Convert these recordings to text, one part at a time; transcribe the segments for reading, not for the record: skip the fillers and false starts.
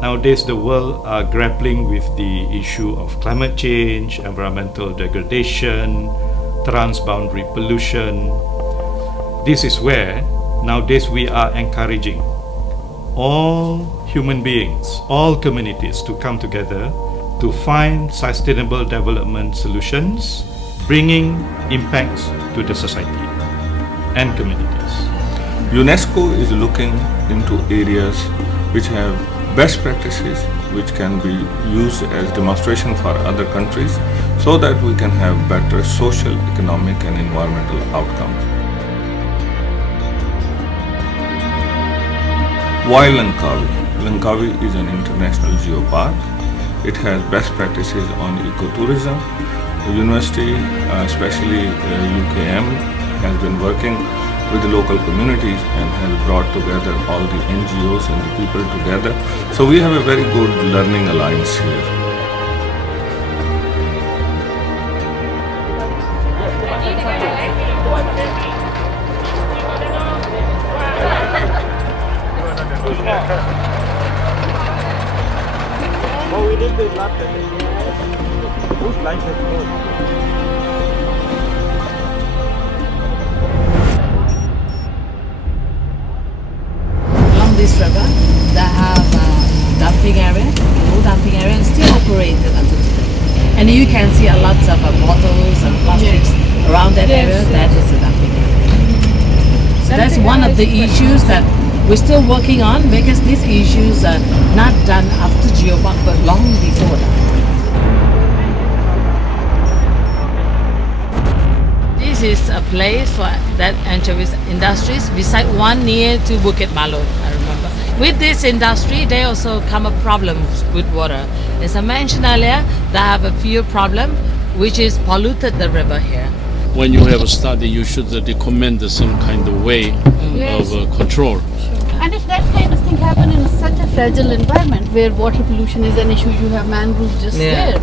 Nowadays, the world are grappling with the issue of climate change, environmental degradation, transboundary pollution. This is where nowadays we are encouraging all human beings, all communities to come together to find sustainable development solutions, bringing impacts to the society and communities. UNESCO is looking into areas which have best practices which can be used as demonstration for other countries so that we can have better social, economic and environmental outcomes. Why Langkawi? Langkawi is an international geopark. It has best practices on ecotourism. The university, especially UKM, has been working with the local communities and has brought together all the NGOs and the people together. So we have a very good learning alliance here. This river, they have a dumping area, no dumping area, and still operated until today. And you can see a lot of bottles and plastics around that area. That is a dumping area. So that's one of the issues that we're still working on, because these issues are not done after Geopark, but long before that. This is a place for that anchovy industries, beside one near to Bukit Balot, I remember. With this industry, they also come up problems with water. As I mentioned earlier, they have a few problems, which is polluted the river here. When you have a study, you should recommend some kind of way of control. And if that kind of thing happen in such a fragile environment where water pollution is an issue, you have mangroves just there.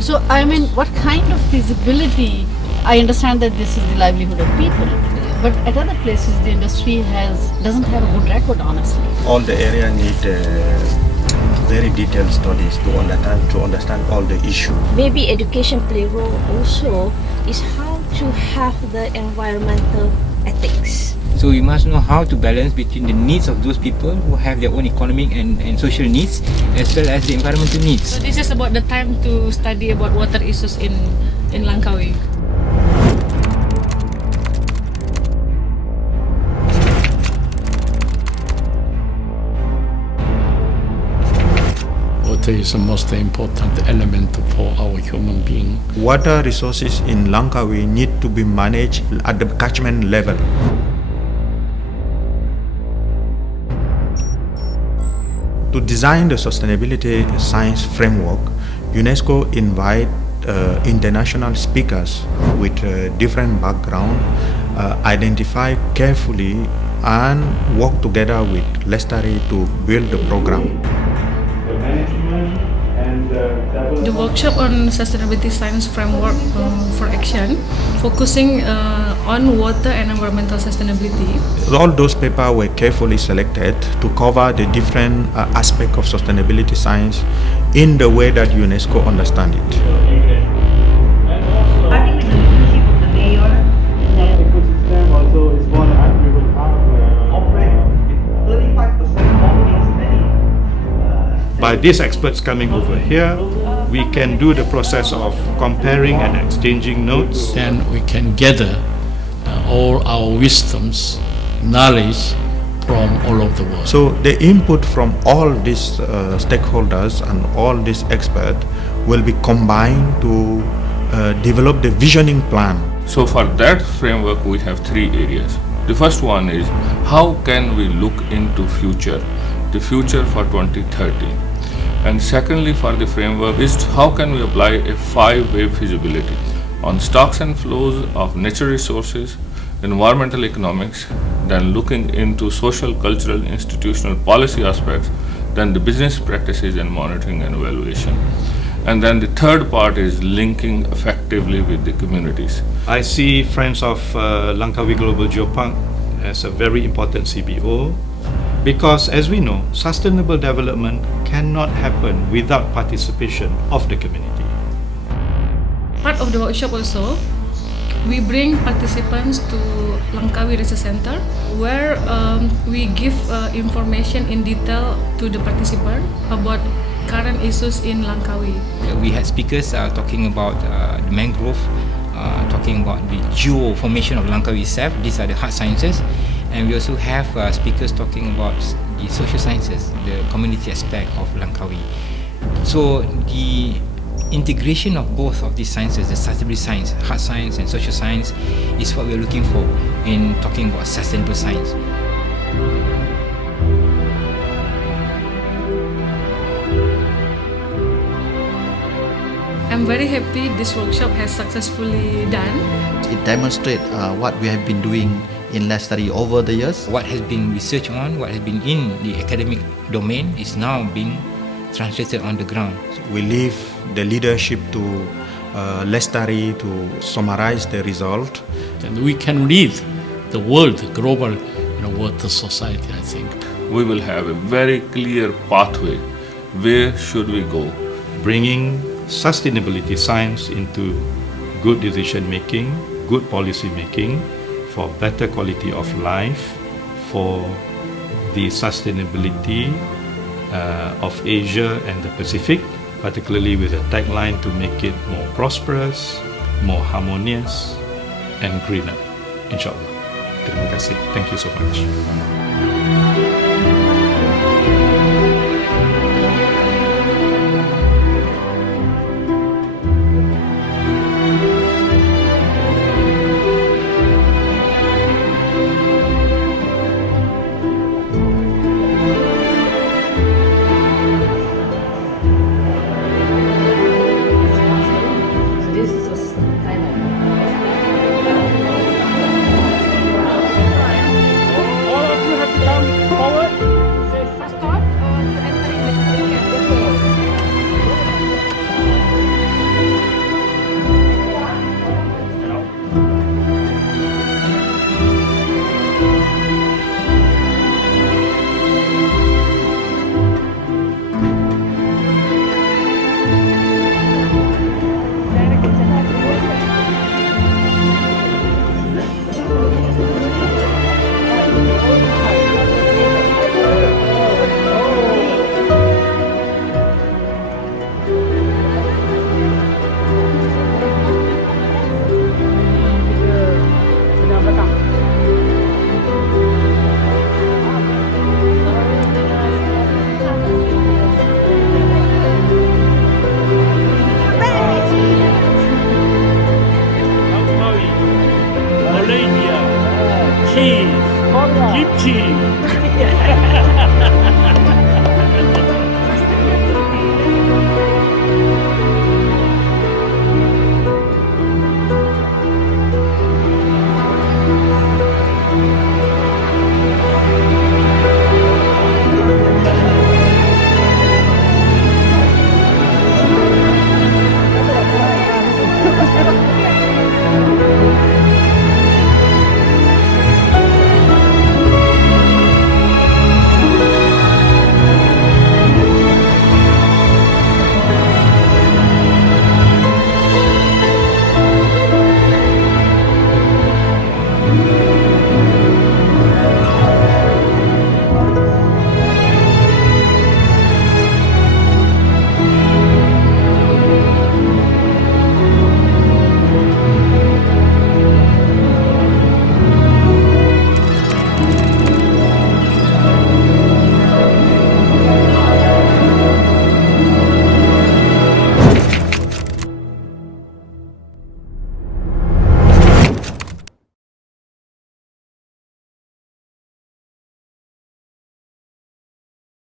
So I mean, what kind of feasibility? I understand that this is the livelihood of people, but at other places the industry doesn't have a good record, honestly. All the area need very detailed studies to understand all the issue. Maybe education play a role also is how to have the environmental ethics. So we must know how to balance between the needs of those people who have their own economic and social needs, as well as the environmental needs. So this is about the time to study about water issues in Langkawi. Water is the most important element for our human being. Water resources in Langkawi need to be managed at the catchment level. To design the sustainability science framework, UNESCO invite international speakers with different background, identify carefully and work together with LESTARI to build the program. The workshop on sustainability science framework for action, focusing on water and environmental sustainability. All those papers were carefully selected to cover the different aspects of sustainability science in the way that UNESCO understands it. I think with the leadership of the mayor, that ecosystem also is one that we will have operate with 35% more spending. By these experts coming over here, we can do the process of comparing and exchanging notes. Then we can gather all our wisdoms, knowledge from all over the world. So the input from all these stakeholders and all these experts will be combined to develop the visioning plan. So for that framework we have three areas. The first one is how can we look into the future for 2030. And secondly, for the framework is how can we apply a five-way feasibility on stocks and flows of natural resources, environmental economics, then looking into social, cultural, institutional policy aspects, then the business practices and monitoring and evaluation. And then the third part is linking effectively with the communities. I see Friends of Langkawi Global Geopark as a very important CBO, Because as we know, sustainable development cannot happen without participation of the community. Part of the workshop also, we bring participants to Langkawi Research Center where we give information in detail to the participant about current issues in Langkawi. We had speakers talking about the mangrove, talking about the geo formation of Langkawi itself. These are the hard sciences. And we also have speakers talking about the social sciences, the community aspect of Langkawi. So the integration of both of these sciences, the sustainability science, hard science and social science, is what we're looking for in talking about sustainable science. I'm very happy this workshop has successfully done. It demonstrates what we have been doing in LESTARI over the years. What has been researched on, what has been in the academic domain is now being translated on the ground. We leave the leadership to LESTARI to summarize the result. And we can lead the world, global water society, I think. We will have a very clear pathway. Where should we go? Bringing sustainability science into good decision making, good policy making, for better quality of life, for the sustainability of Asia and the Pacific, particularly with a tagline to make it more prosperous, more harmonious and greener, inshallah. Terima kasih. Thank you so much.